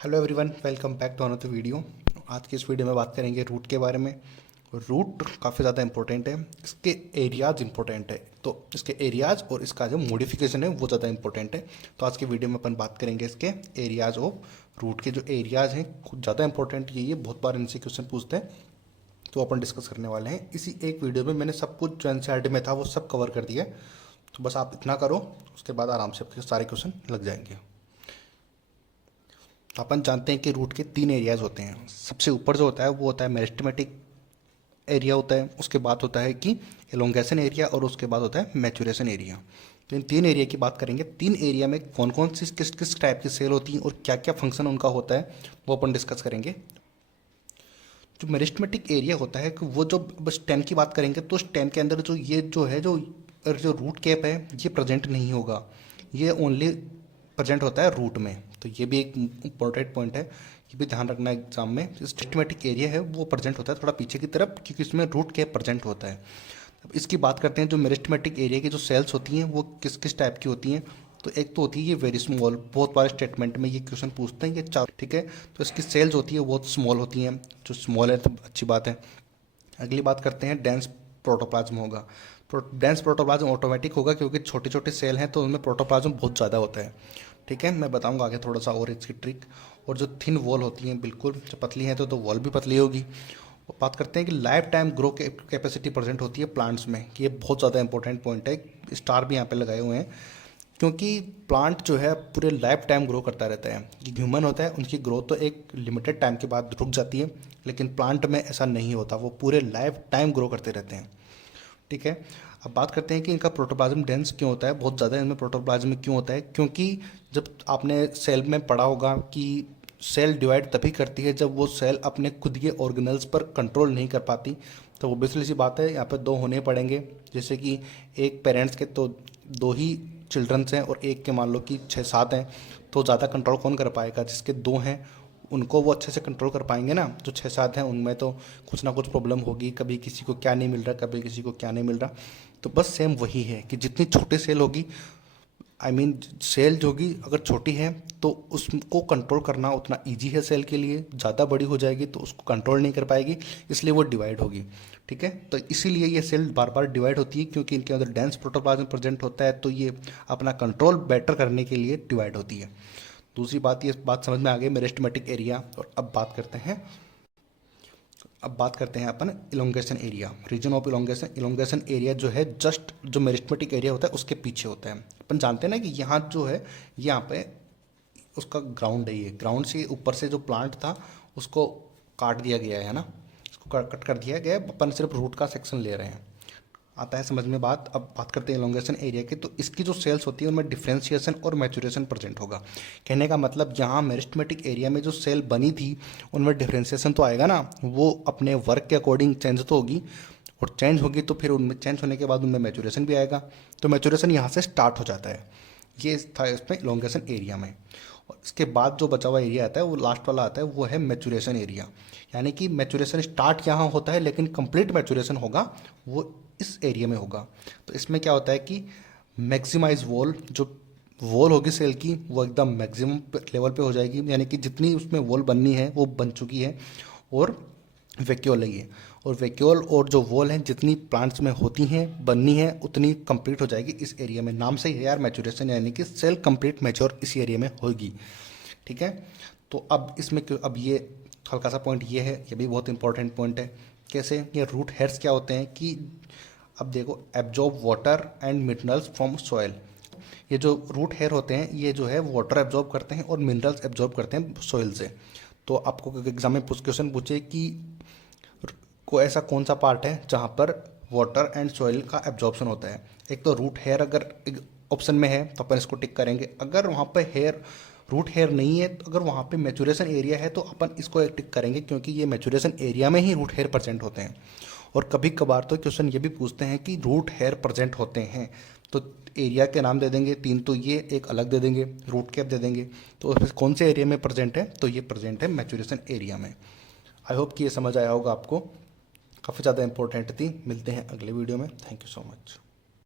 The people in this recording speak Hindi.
Hello everyone, welcome back to another video. आज की इस वीडियो में बात करेंगे रूट के बारे में। रूट काफ़ी ज़्यादा इंपॉर्टेंट है, इसके एरियाज इंपॉर्टेंट है। तो इसके एरियाज और इसका जो मॉडिफिकेशन है वो ज़्यादा इंपॉर्टेंट है। तो आज की वीडियो में अपन बात करेंगे इसके एरियाज ऑफ रूट के जो एरियाज हैं कुछ ज़्यादा इंपॉर्टेंट ये बहुत बार इनसे क्वेश्चन पूछते हैं, तो अपन डिस्कस करने वाले हैं। इसी एक वीडियो में मैंने सब कुछ जो एनसीईआरटी में था वो सब कवर कर दिया है। तो बस आप इतना करो, उसके बाद आराम से आपके सारे क्वेश्चन लग जाएंगे। तो अपन जानते हैं कि रूट के तीन एरियाज होते हैं। सबसे ऊपर जो होता है वो होता है मेरिस्टेमेटिक एरिया होता है, उसके बाद होता है कि एलोंगेशन एरिया, और उसके बाद होता है मैचुरेशन एरिया। तो इन तीन एरिया की बात करेंगे। तीन एरिया में कौन कौन सी किस किस टाइप की सेल होती हैं और क्या क्या फंक्शन उनका होता है वो अपन डिस्कस करेंगे। जो मेरिस्टेमेटिक एरिया होता है कि वो जो बस स्टेम की बात करेंगे तो स्टेम के अंदर जो ये जो है जो रूट कैप है ये प्रेजेंट नहीं होगा, ये ओनली प्रेजेंट होता है रूट में। तो ये भी एक इम्पोर्टेंट पॉइंट है, ये भी ध्यान रखना एग्जाम में। जो सिस्टमेटिक एरिया है वो प्रेजेंट होता है थोड़ा पीछे की तरफ, क्योंकि इसमें रूट कैप प्रेजेंट होता है। अब इसकी बात करते हैं, जो मेरिस्टेमेटिक एरिया की जो सेल्स होती हैं वो किस किस टाइप की होती हैं। तो एक तो होती है ये वेरी स्मॉल, बहुत बार स्टेटमेंट में ये क्वेश्चन पूछते हैं, ये चार ठीक है। तो इसकी सेल्स होती है बहुत स्मॉल होती हैं, जो स्मॉल है तो अच्छी बात है। अगली बात करते हैं डेंस प्रोटोप्लाज्म होगा। डेंस प्रोटोप्लाज्म ऑटोमेटिक होगा क्योंकि छोटे छोटे सेल हैं तो उनमें प्रोटोप्लाज्म बहुत ज़्यादा होता है। ठीक है, मैं बताऊंगा आगे थोड़ा सा और इसकी ट्रिक। और जो थिन वॉल होती हैं बिल्कुल जो पतली हैं तो वॉल भी पतली होगी। और बात करते हैं कि life time grow capacity present होती है प्लांट्स में, कि ये बहुत ज़्यादा इंपॉर्टेंट पॉइंट है। स्टार भी यहाँ पे लगाए हुए हैं, क्योंकि प्लांट जो है पूरे लाइफ टाइम ग्रो करता रहता है। कि ह्यूमन होता है उनकी ग्रोथ तो एक लिमिटेड टाइम के बाद रुक जाती है, लेकिन प्लांट में ऐसा नहीं होता, वो पूरे लाइफ टाइम ग्रो करते रहते हैं। ठीक है, अब बात करते हैं कि इनका प्रोटोप्लाज्म डेंस क्यों होता है, बहुत ज़्यादा इनमें प्रोटोप्लाज्म क्यों होता है। क्योंकि जब आपने सेल में पढ़ा होगा कि सेल डिवाइड तभी करती है जब वो सेल अपने खुद के ऑर्गेनल्स पर कंट्रोल नहीं कर पाती। तो ऑब्वियसली सी बात है, यहाँ पे दो होने पड़ेंगे। जैसे कि एक पेरेंट्स के तो दो ही चिल्ड्रंस हैं और एक के मान लो कि 6-7 हैं, तो ज़्यादा कंट्रोल कौन कर पाएगा, जिसके दो हैं उनको वो अच्छे से कंट्रोल कर पाएंगे ना। जो 6-7 हैं उनमें तो कुछ ना कुछ प्रॉब्लम होगी, कभी किसी को क्या नहीं मिल रहा, कभी किसी को क्या नहीं मिल रहा। तो बस सेम वही है कि जितनी छोटी सेल होगी, सेल जो होगी अगर छोटी है तो उसको कंट्रोल करना उतना ईजी है सेल के लिए। ज़्यादा बड़ी हो जाएगी तो उसको कंट्रोल नहीं कर पाएगी, इसलिए वो डिवाइड होगी। ठीक है, तो इसीलिए ये सेल बार बार डिवाइड होती है, क्योंकि इनके अंदर डेंस प्रोटोप्लाज्म प्रेजेंट होता है, तो ये अपना कंट्रोल बेटर करने के लिए डिवाइड होती है। दूसरी बात, ये बात समझ में आ गई मेरिस्टेमेटिक एरिया। और अब बात करते हैं अपन elongation area, region of elongation. Elongation area जो है जस्ट जो मेरिस्टेमेटिक एरिया होता है उसके पीछे होता है। अपन जानते हैं ना कि यहाँ जो है यहाँ पे उसका ग्राउंड है, ये ग्राउंड से ऊपर से जो प्लांट था उसको काट दिया गया है ना, इसको कट कर दिया गया है। अपन सिर्फ रूट का सेक्शन ले रहे हैं, आता है समझ में बात। अब बात करते हैं एलोंगेशन एरिया की। तो इसकी जो सेल्स होती है उनमें डिफ्रेंशिएशन और मैचुरेशन प्रेजेंट होगा। कहने का मतलब जहाँ मेरिस्टेमेटिक एरिया में जो सेल बनी थी उनमें डिफ्रेंशिएशन तो आएगा ना, वो अपने वर्क के अकॉर्डिंग चेंज तो होगी, और चेंज होगी तो फिर उनमें चेंज होने के बाद उनमें मैचुरेशन भी आएगा। तो मैचुरेशन यहाँ से स्टार्ट हो जाता है, ये था इसमें इलोंगेशन एरिया में। और इसके बाद जो बचा हुआ एरिया आता है वो लास्ट वाला आता है, वो है मैचुरेशन एरिया। यानी कि मैचुरेशन स्टार्ट यहाँ होता है लेकिन कंप्लीट मैचुरेशन होगा वो इस एरिया में होगा। तो इसमें क्या होता है कि मैक्सिमाइज वॉल, जो वॉल होगी सेल की वो एकदम मैक्सिमम लेवल पे हो जाएगी, यानी कि जितनी उसमें वॉल बननी है वो बन चुकी है। और वैक्यूल है ये, और वैक्यूल और जो वॉल हैं जितनी प्लांट्स में होती हैं बननी है उतनी कंप्लीट हो जाएगी इस एरिया में। नाम से ही है यार मैचुरेशन, यानी कि सेल कंप्लीट मैच्योर इस एरिया में होगी। ठीक है, तो अब इसमें अब ये हल्का सा पॉइंट ये है, ये भी बहुत इंपॉर्टेंट पॉइंट है। कैसे, ये रूट हेयर्स क्या होते हैं कि अब देखो, absorb water and minerals from soil. ये जो रूट हेयर होते हैं ये जो है वाटर एब्जॉर्ब करते हैं और मिनरल्स एब्जॉर्ब करते हैं सॉइल से। तो आपको एग्जाम में क्वेश्चन पूछे कि को ऐसा कौन सा पार्ट है जहाँ पर वाटर एंड सॉइल का एब्जॉर्प्शन होता है। एक तो रूट हेयर अगर ऑप्शन में है तो अपन इसको टिक करेंगे। अगर वहाँ पर हेयर रूट हेयर नहीं है, तो अगर वहाँ पे मैचुरेशन एरिया है तो अपन इसको एक टिक करेंगे, क्योंकि ये मैचुरेशन एरिया में ही रूट हेयर प्रेजेंट होते हैं। और कभी कभार तो क्वेश्चन ये भी पूछते हैं कि रूट हेयर प्रेजेंट होते हैं, तो एरिया के नाम दे देंगे तीन, तो ये एक अलग दे देंगे, रूट कैप दे देंगे। तो उसमें कौन से एरिया में प्रेजेंट है, तो ये प्रेजेंट है मैचुरेशन एरिया में। आई होप कि ये समझ आया होगा आपको, काफ़ी ज़्यादा इंपॉर्टेंट थी। मिलते हैं अगले वीडियो में, थैंक यू सो मच।